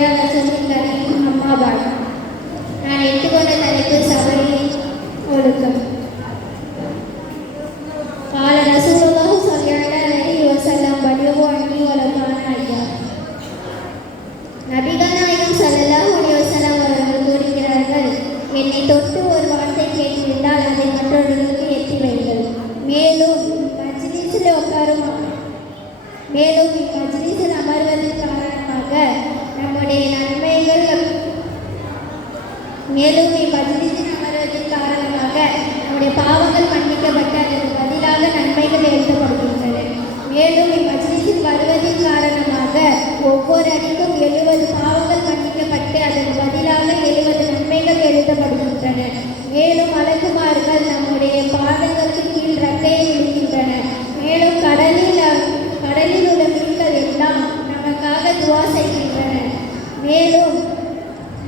या रसूल करीम अम्मा बाद நான் எடுத்துக்கொண்ட தலைப்பு சபையின் ஒழுக்கம். قال رسول الله صلى الله عليه وسلم بلغوا عني ولو كان آية. நபிகள் நாயகம் ஸல்லல்லாஹு அலைஹி வஸல்லம் அவர்கள் கூறுகிறார்கள், என்னை தொட்டு ஒரு வார்த்தை கேட்டிருந்தால் அதை மற்றவர்களுக்கு எத்தி வைங்கள். மேலும் மஜ்லிஸில் அமர்வதன் காரணமாக நம்முடைய நன்மைகள் பாவங்கள் மன்னிக்கப்பட்டு அதற்கு பதிலாக நன்மைகள் எழுதப்படுகின்றன. மேலும் இம்மஜ்லிஸில் வருவதன் காரணமாக ஒவ்வொரு அடிக்கும் 70 பாவங்கள் மன்னிக்கப்பட்டு அதற்கு பதிலாக 70 நன்மைகள் எழுதப்படுகின்றன. மேலும் மலக்குமார்கள் நம்முடைய பாதங்களுக்கு கீழ் ரக்கையை விழுகின்றன. மேலும் கடலில் உள்ள மீன்கள் எல்லாம் நமக்காக துவா செய்கின்றன. மேலும்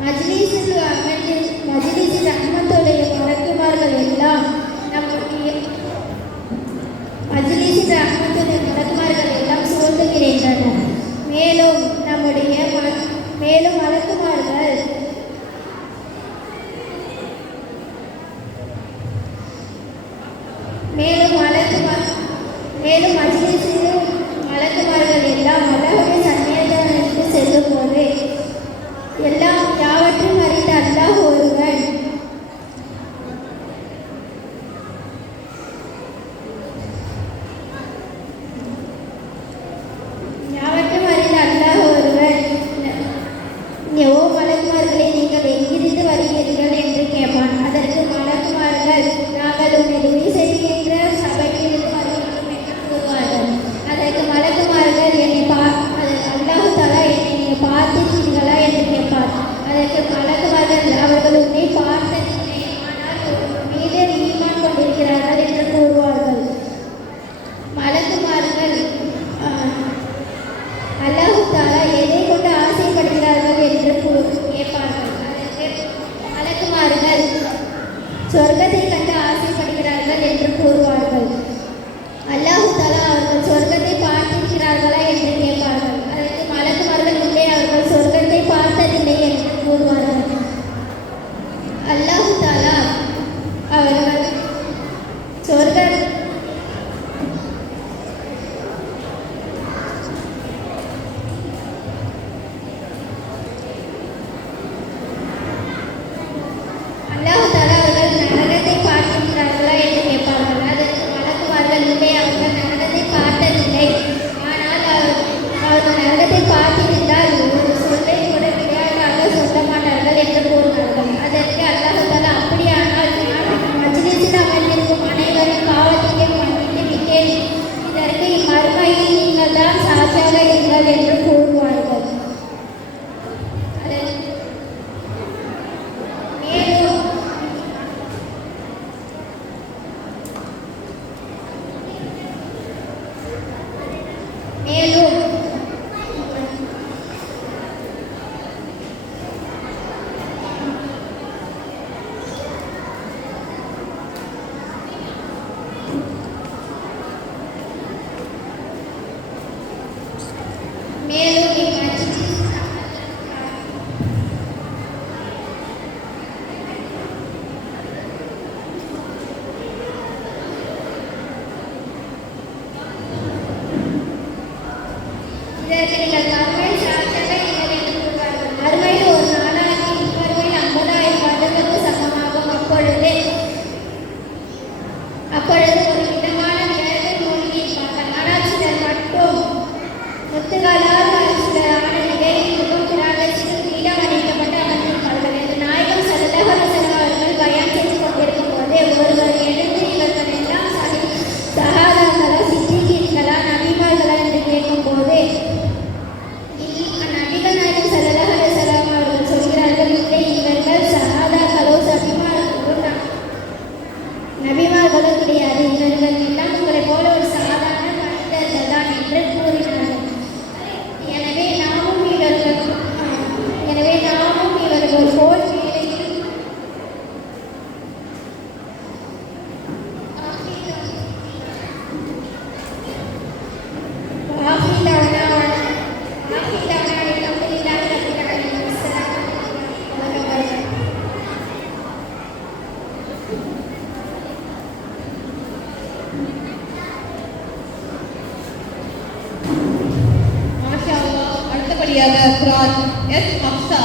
மஜ்லிஸில் ரஹ்மத்துடைய மலக்குமார்கள் எல்லாம் சூழ்ந்துகின்றனர். மேலும் மஜ்லிஸிலும் மலக்குமார்கள் எல்லாம் அல்லாஹ்வுடைய சன்னிதானத்திற்கு செல்லும் போது யாவற்றையும் அறிந்த அல்லாஹ் ஒருவன் ஓ மலக்குமார்களை நீங்கள் எங்கிருந்து வருகிறீர்கள் என்று கேட்பான். அதற்கு மலக்குமார்கள் நாங்கள் உன்னை செய்கின்ற சபையிலிருந்து வருகிறோம் என்று கூறுவார்கள். அதற்கு மலக்குமார்கள் அல்லாஹ் தஆலா என்னை பார்த்தீர்களா என்று கேட்பார். அதற்கு மலக்குமார்கள் அவர்கள் உன்னை பார்த்ததில்லை, ஆனால் மீது ஈமான் கொண்டிருக்கிறார்கள் என்று கூறுவார்கள். மலக்குமார்கள் அல்லாஹ் தஆலா எதை கொண்டு ஆசைப்படுகிறார்கள் என்று கேட்பார்கள். அதற்கு மலக்குமார்கள் சொர்க்கத்தை கண்டு ஆசைப்படுகிறார்கள் என்று கூறுவார்கள். அல்லாஹ் தஆலா அவர்கள் சொர்க்கத்தை பார்த்திருக்கிறார்களா என்று கேட்பார்கள். அதற்கு மலக்குமார்கள் இல்லை, அவர்கள் சொர்க்கத்தை பார்த்ததில்லை என்று கூறுவார்கள். அல்லாஹ் தஆலா அவர்கள் நரகத்தை பார்த்திருக்கிறார்களா என்று கேட்பார்கள். அதற்கு மலக்குமார்கள் இல்லை, அவர்கள் நரகத்தை பார்த்ததில்லை, ஆனால் அவர்கள் நரகத்தை பார்த்திருந்தால் ஒரு சொல்லை கூட விளையாட்டாக சொல்ல மாட்டார்கள் என்று கூறினார்கள். அதற்கு அல்லாஹ் தஆலா அப்படியானால் மஜ்லிஸில் அமர்ந்திருக்கும் அனைவரும் பாவத்தை மன்னித்து விட்டேன், இதற்கு மறுமையில் நீங்கள் தான் சாட்சியாக இருங்கள் என்று கூறுவார்கள். மறுமையில் ஒரு நாளாகி இம்மறுமையில் 50,000 வருடங்களுக்கு சமமாகும். அப்பொழுது ஒரு விதமான விளையாட்டில் மூழ்கியிருப்பார்கள். ஆனால் சிலர் மட்டும் முத்துகளால் சிலர் ஆன நிலையில் முகத்திராக சிறு கிரீடம் அணிக்கப்பட்டு அமர்ந்திருப்பார்கள் என்று நாயகம் ஸல்லல்லாஹு அலைஹி வஸல்லம் அவர்கள் பயான் செய்து கொண்டிருக்கும் போதே ஒருவர் எழுந்து இவர்கள் எல்லாம் சஹாபாக்களா, சித்திகீன்களா, நபிமார்களா என்று கேட்கும் போது நபிகள் நாயகம் ஸல்லல்லாஹு அலைஹி வஸல்லம் அவர்கள் சொல்கிறார்கள், இல்லை, இவர்கள் சஹாபாக்களோ நபிமார்களோ கிடையாது. மாஷா அல்லாஹ். அடுத்தபடியாக குரான் எஸ் ஹப்சா.